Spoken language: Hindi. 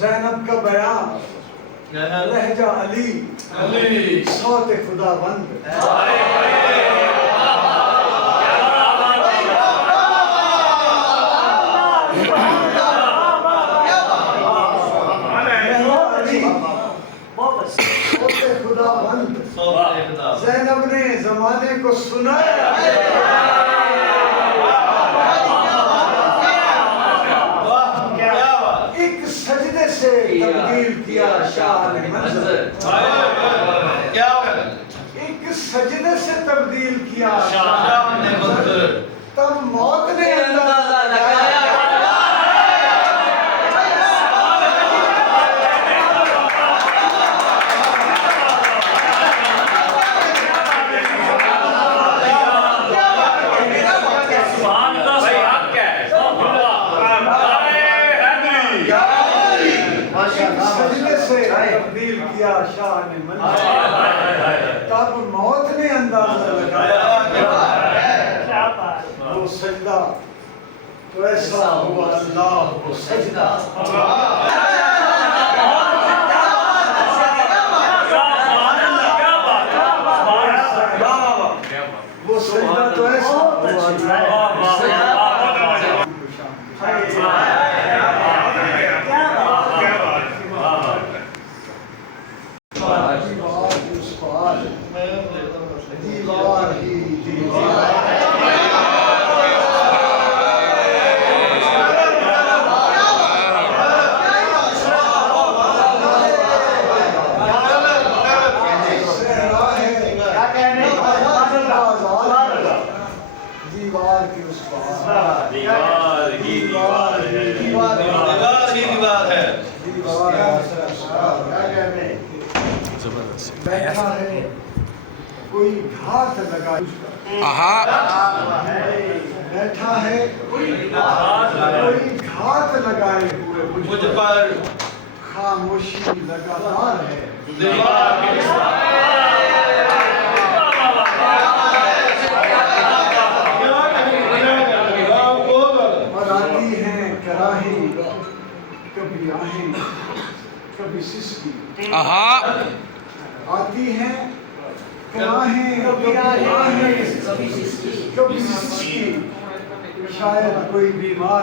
ज़ैनब का बयान लहजा अली सौत खुदाबंद। ज़ैनब ने ज़माने को सुनाया, एक सजदे से तब्दील किया शाह ने मंज़र। एक सजदे से तब्दील किया शाह ने मंज़र। तब मौत ने अंदाज़ा लगाया तब्दील किया शाह ने मंज़र। तब मौत ने अंदाज़ा लगाया वो सजदा तो ऐसा हुआ अल्लाह को सजदा। वो सजदा तो ऐसा बैठा है कोई घात लगाए, बैठा है कोई घात लगाए हुए मुझ पर खामोशी लगातार है। और आती हैं कराही कभी आहें कभी सिसकी, आती हैं कराहें कभी आहें कभी सिसकी। शायद कोई बीमार